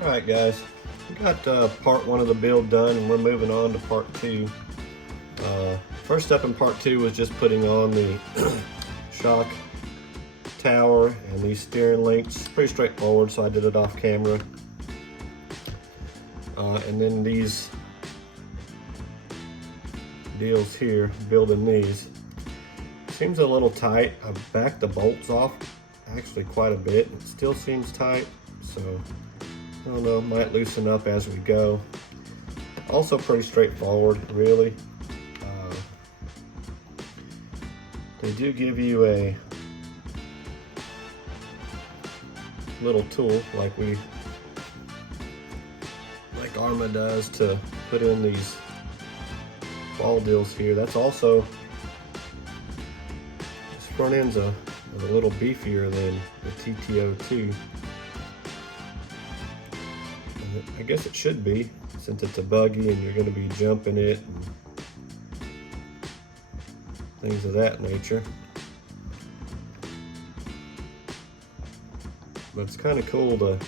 Alright guys, we got part 1 of the build done and we're moving on to part 2. First step in part 2 was just putting on the shock tower and these steering links. Pretty straightforward, so I did it off camera. And then these deals here, building these. Seems a little tight. I've backed the bolts off actually quite a bit. It still seems tight, so I don't know, might loosen up as we go. Also pretty straightforward, really. They do give you a little tool like Arma does to put in these ball deals here. That's also, this front end's a little beefier than the TT-02. I guess it should be, since it's a buggy and you're going to be jumping it and things of that nature. But it's kind of cool the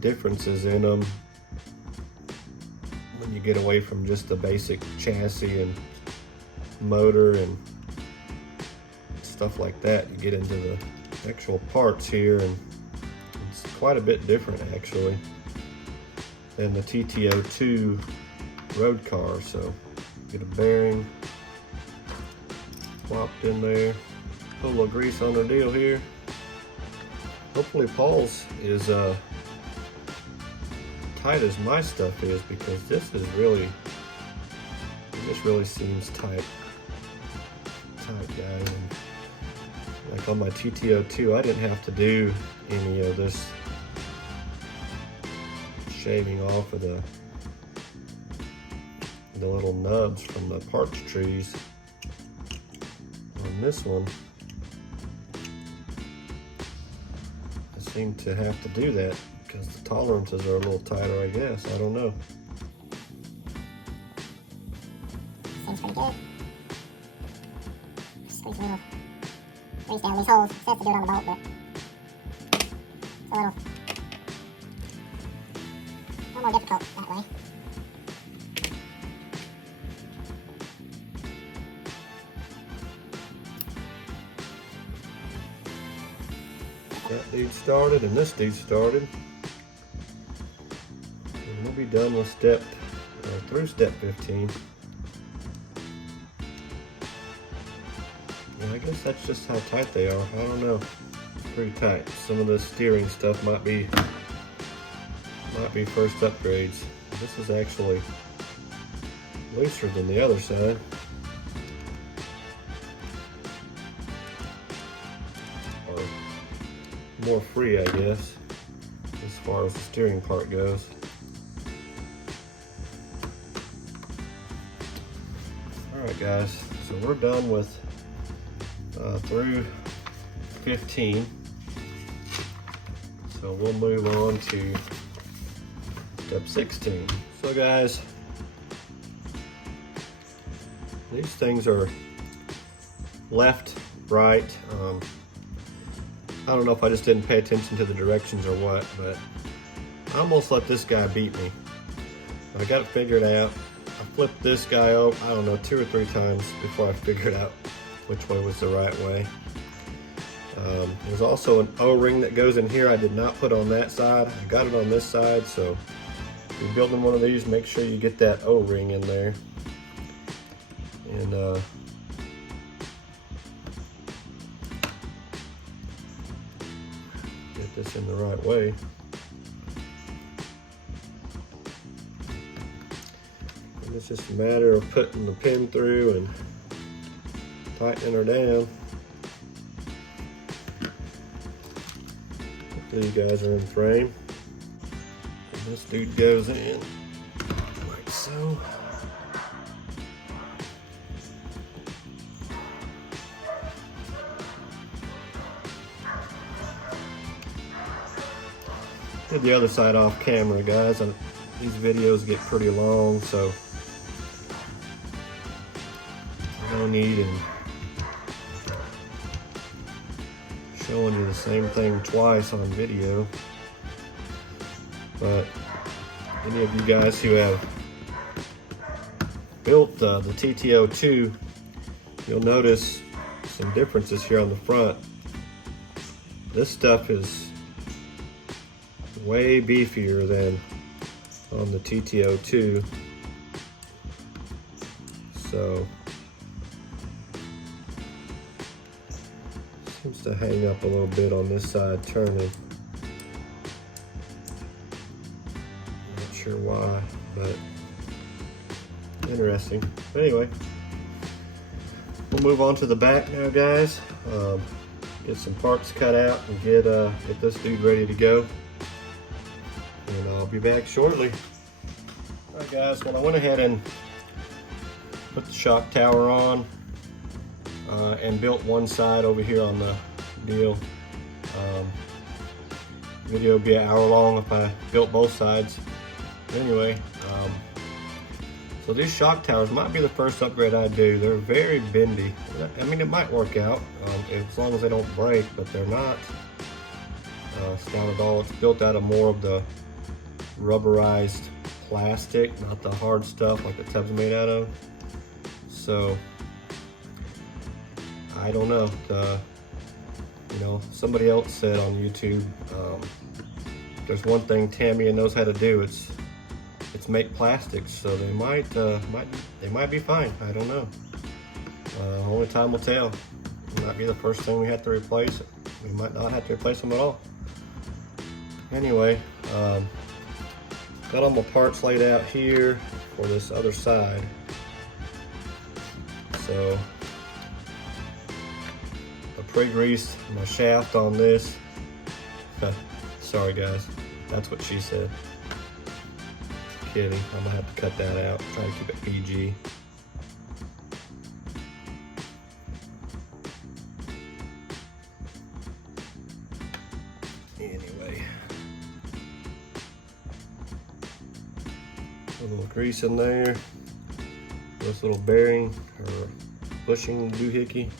differences in them when you get away from just the basic chassis and motor and stuff like that. You get into the actual parts here, and it's quite a bit different actually than the TT-02 road car. So get a bearing swapped in there, put a little grease on the deal here. Hopefully Paul's is tight as my stuff is, because this really seems tight guys. And like on my TT-02, I didn't have to do any of this shaving off of the little nubs from the parts trees. On this one, I seem to have to do that because the tolerances are a little tighter, I guess. I don't know. Seems pretty good. Squeeze a little grease down these holes. It says to do it on the bolt, but it's a little more difficult that way. That dude started and this dude started. And we'll be done with through step 15. Yeah, I guess that's just how tight they are. I don't know. It's pretty tight. Some of the steering stuff might be first upgrades. This is actually looser than the other side. Or more free, I guess, as far as the steering part goes. Alright guys, so we're done with through 15. So we'll move on to step 16. So guys, these things are left, right. I don't know if I just didn't pay attention to the directions or what, but I almost let this guy beat me. I got it figured out. I flipped this guy over, I don't know, 2 or 3 times before I figured out which way was the right way. There's also an O-ring that goes in here I did not put on that side. I got it on this side, so if you're building one of these, make sure you get that O-ring in there. And get this in the right way. And it's just a matter of putting the pin through and tightening her down. Hopefully you guys are in frame. And this dude goes in like so. Did the other side off camera, guys. These videos get pretty long, so no need in showing you the same thing twice on video. But any of you guys who have built the TT-02, you'll notice some differences here on the front. This stuff is way beefier than on the TT-02. So seems to hang up a little bit on this side turning. Not sure why, but interesting. But anyway, we'll move on to the back now, guys. Get some parts cut out and get this dude ready to go. And I'll be back shortly. All right, guys. Well, I went ahead and put the shock tower on and built one side over here on the deal. Video would be an hour long if I built both sides. Anyway, so these shock towers might be the first upgrade I do. They're very bendy. I mean, it might work out as long as they don't break, but they're not stout at all. It's built out of more of the rubberized plastic, not the hard stuff like the tub's made out of. So I don't know. You know, somebody else said on YouTube, there's one thing Tamiya knows how to do. It's make plastics, so they might be fine. I don't know. Only time will tell. It might be the first thing we have to replace. We might not have to replace them at all. Anyway, got all my parts laid out here for this other side. So I pre-greased my shaft on this. Sorry guys, that's what she said. Kidding, I'm gonna have to cut that out. Try to keep it PG. Anyway, a little grease in there. This little bearing or bushing doohickey.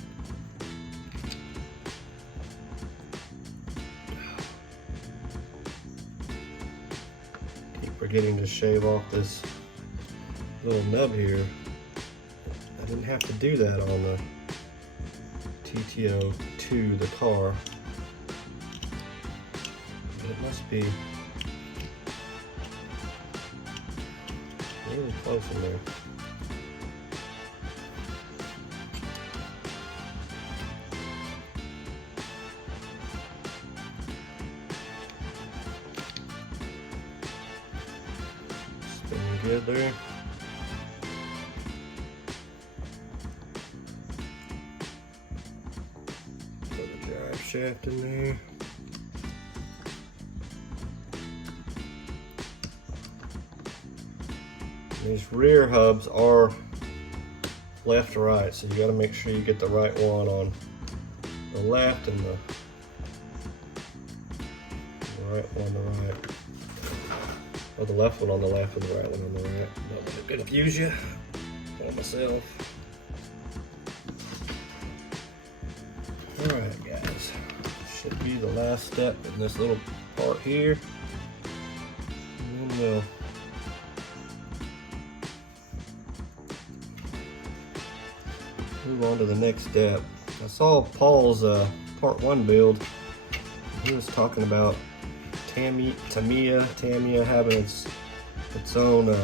Keep forgetting to shave off this little nub here. I didn't have to do that on the TT-02, the car. But it must be really close in there. Spinning good there. Put the drive shaft in there. These rear hubs are left to right, so you got to make sure you get the right one on the left and the right one on the right. Or the left one on the left and the right one on the right. Not going to confuse you on myself. Alright guys, should be the last step in this little part here. And then we'll move on to the next step. I saw Paul's part 1 build. He was talking about Tamiya having its own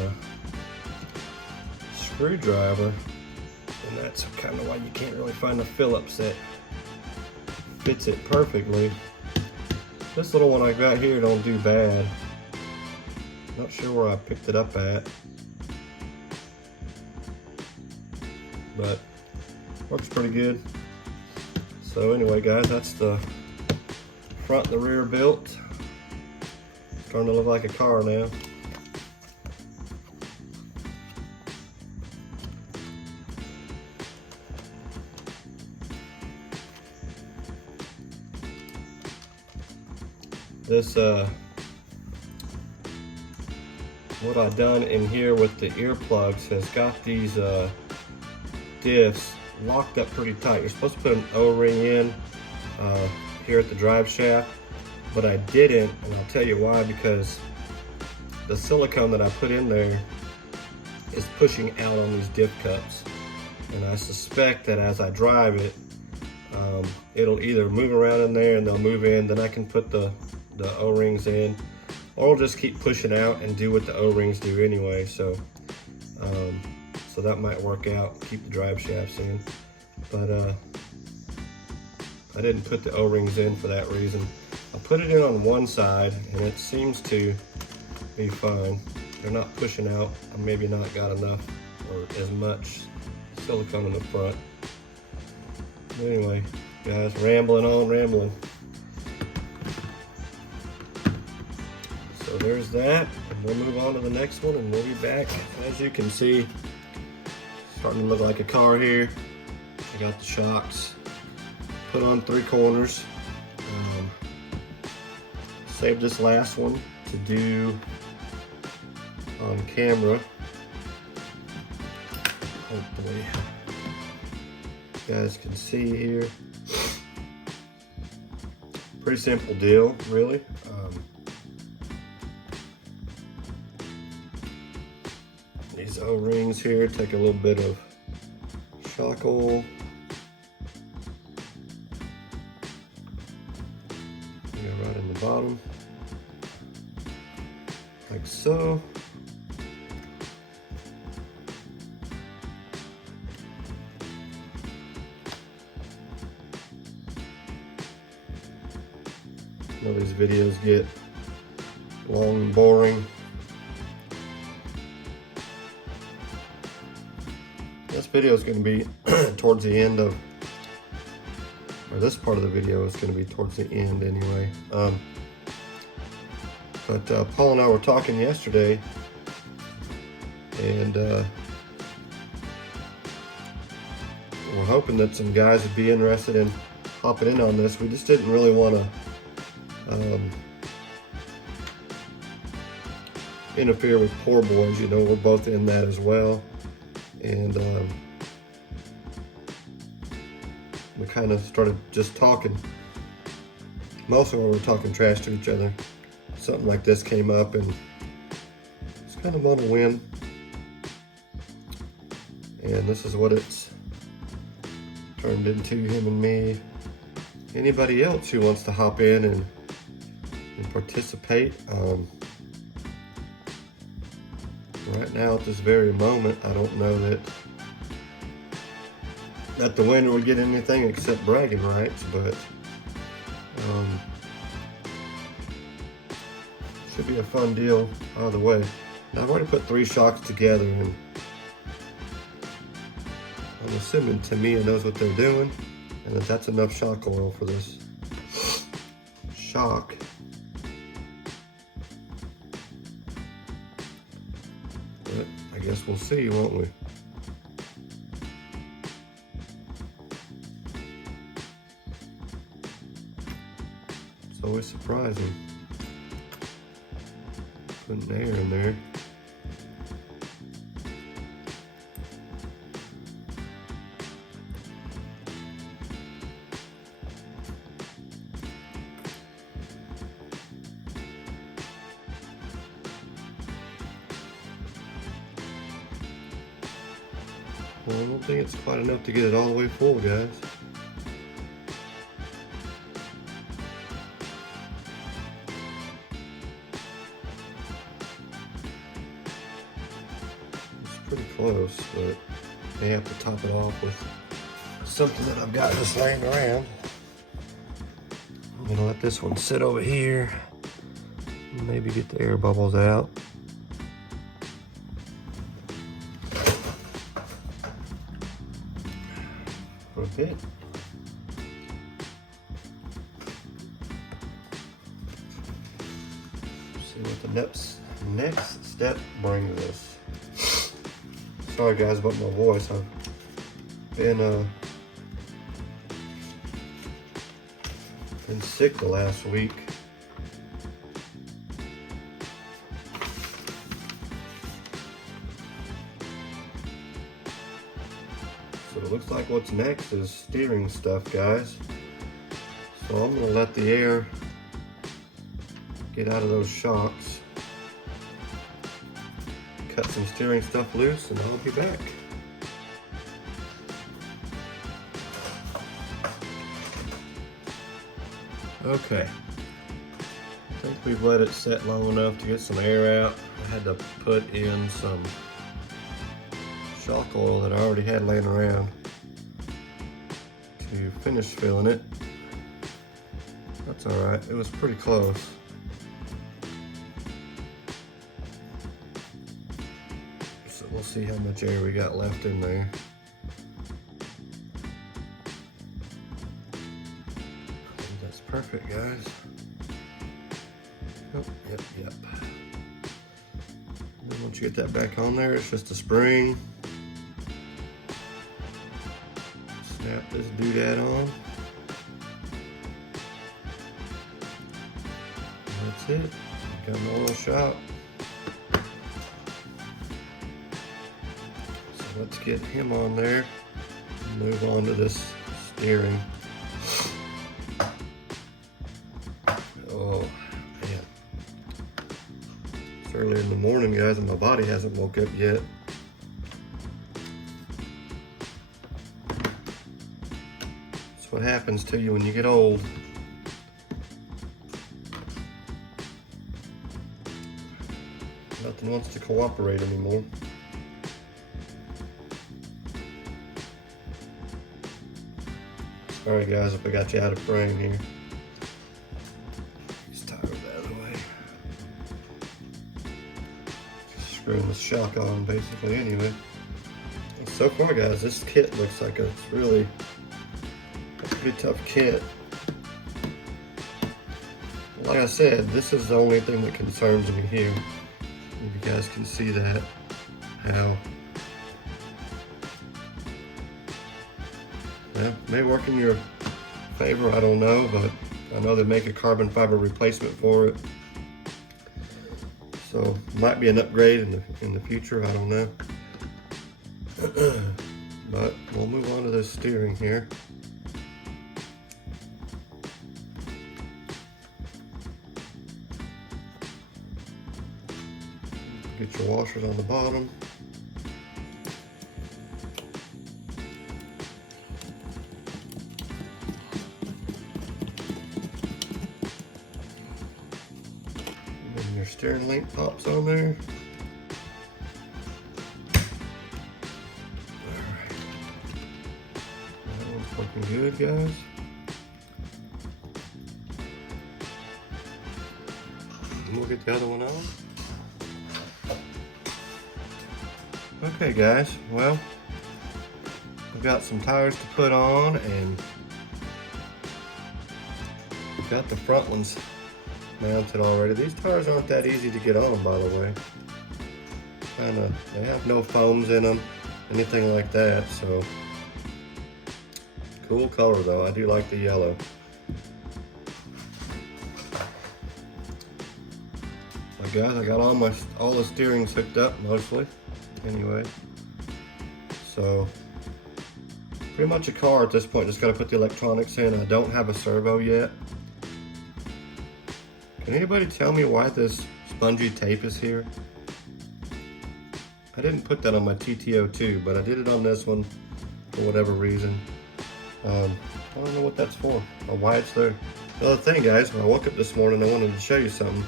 screwdriver, and that's kind of why you can't really find the Phillips that fits it perfectly. This little one I got here don't do bad. Not sure where I picked it up at, but works pretty good. So anyway guys, that's the front and the rear built. Starting to look like a car now. This what I've done in here with the earplugs has got these diffs locked up pretty tight. You're supposed to put an O-ring in here at the drive shaft, but I didn't, and I'll tell you why. Because the silicone that I put in there is pushing out on these diff cups, and I suspect that as I drive it, it'll either move around in there and they'll move in, then I can put the O-rings in, or I'll just keep pushing out and do what the O-rings do anyway. So so that might work out, keep the drive shafts in. But I didn't put the O-rings in for that reason. I put it in on one side and it seems to be fine. They're not pushing out. I maybe not got enough or as much silicone in the front. But anyway, guys, rambling on, rambling. So there's that, and we'll move on to the next one and we'll be back. As you can see, starting to look like a car here. I got the shocks put on 3 corners. Saved this last one to do on camera. Hopefully you guys can see here. Pretty simple deal, really. These O-rings here, take a little bit of shock oil. Go right in the bottom, like so. I know these videos get long and boring. This video is going to be towards the end of, or this part of the video is going to be towards the end anyway. But Paul and I were talking yesterday, and we're hoping that some guys would be interested in hopping in on this. We just didn't really want to interfere with poor boys. You know, we're both in that as well, and we kind of started just talking. Most of them were talking trash to each other. Something like this came up, and it's kind of on a whim, and this is what it's turned into, him and me. Anybody else who wants to hop in and participate, right now at this very moment, I don't know that the winner would get anything except bragging rights, but should be a fun deal either way. Now I've already put 3 shocks together, and I'm assuming Tamiya knows what they're doing, and that that's enough shock oil for this shock. But I guess we'll see, won't we? It's always surprising. Putting air in there. Well, I don't think it's quite enough to get it all the way full, guys. Pretty close, but may have to top it off with something that I've got just laying around. I'm gonna let this one sit over here and maybe get the air bubbles out. For a bit. See what the next step brings us. Sorry guys about my voice. I've been sick the last week. So it looks like what's next is steering stuff, guys. So I'm gonna let the air get out of those shocks. cut some steering stuff loose and I'll be back. Okay, I think we've let it set long enough to get some air out. I had to put in some shock oil that I already had laying around to finish filling it. That's alright, it was pretty close. So we'll see how much air we got left in there. That's perfect, guys. Oh, yep. And then once you get that back on there, it's just a spring. Snap this doodad on. And that's it. Got an oil shot. So let's get him on there and move on to this steering. Oh man. It's early in the morning, guys, and my body hasn't woke up yet. That's what happens to you when you get old. Nothing wants to cooperate anymore. Sorry guys if I got you out of frame here. Just tires out of the way. Just screwing the shock on basically anyway. And so far guys, this kit looks like it's really a pretty tough kit. Like I said, this is the only thing that concerns me here. If you guys can see that, how, well, may work in your favor, I don't know, but I know they make a carbon fiber replacement for it. So, might be an upgrade in the future, I don't know. But we'll move on to the steering here. Get your washers on the bottom. And then your steering link pops on there. Alright. That one's looking good, guys. And we'll get the other one on. Okay guys, well, we've got some tires to put on and we've got the front ones mounted already. These tires aren't that easy to get on, by the way. They have no foams in them, anything like that, so. Cool color though, I do like the yellow. Guys, I got all the steerings hooked up mostly. Anyway, so pretty much a car at this point. Just got to put the electronics in. I don't have a servo yet. Can anybody tell me why this spongy tape is here? I didn't put that on my TT-02, but I did it on this one for whatever reason. I don't know what that's for or why it's there. The other thing, guys, when I woke up this morning, I wanted to show you something.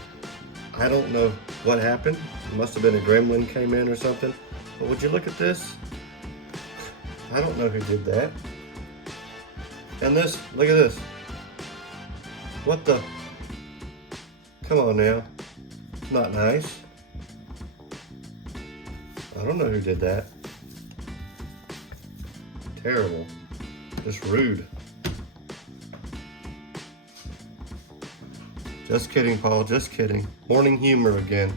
I don't know what happened. It must have been a gremlin came in or something. But would you look at this? I don't know who did that. And this, look at this. What the? Come on now. It's not nice. I don't know who did that. Terrible. Just rude. Just kidding, Paul, just kidding. Morning humor again.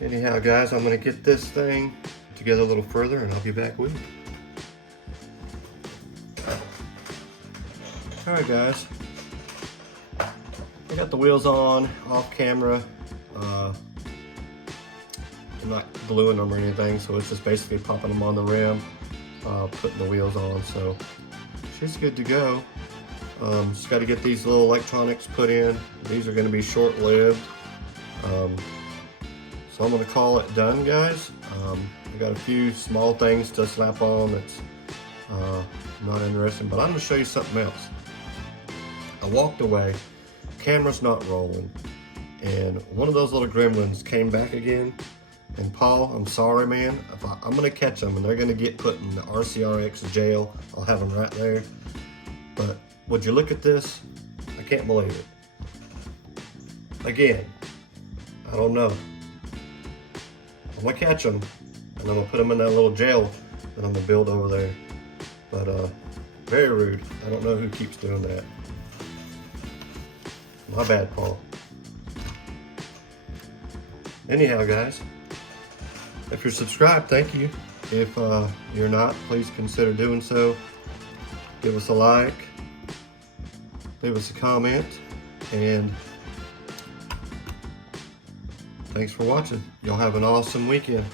Anyhow, guys, I'm gonna get this thing together a little further and I'll be back with you. All right, guys. I got the wheels on, off camera. I'm not gluing them or anything, so it's just basically popping them on the rim, putting the wheels on, so she's good to go. Just got to get these little electronics put in. These are going to be short-lived. So I'm gonna call it done, guys. I got a few small things to slap on that's not interesting, but I'm gonna show you something else. I walked away, camera's not rolling, and one of those little gremlins came back again. And Paul, I'm sorry, man. I'm gonna catch them, and they're gonna get put in the RCRX jail. I'll have them right there. But would you look at this? I can't believe it. Again, I don't know. I'm gonna catch them, and I'm gonna put them in that little jail that I'm gonna build over there. But very rude. I don't know who keeps doing that. My bad, Paul. Anyhow, guys, if you're subscribed, thank you. If you're not, please consider doing so. Give us a like, leave us a comment, and thanks for watching. Y'all have an awesome weekend.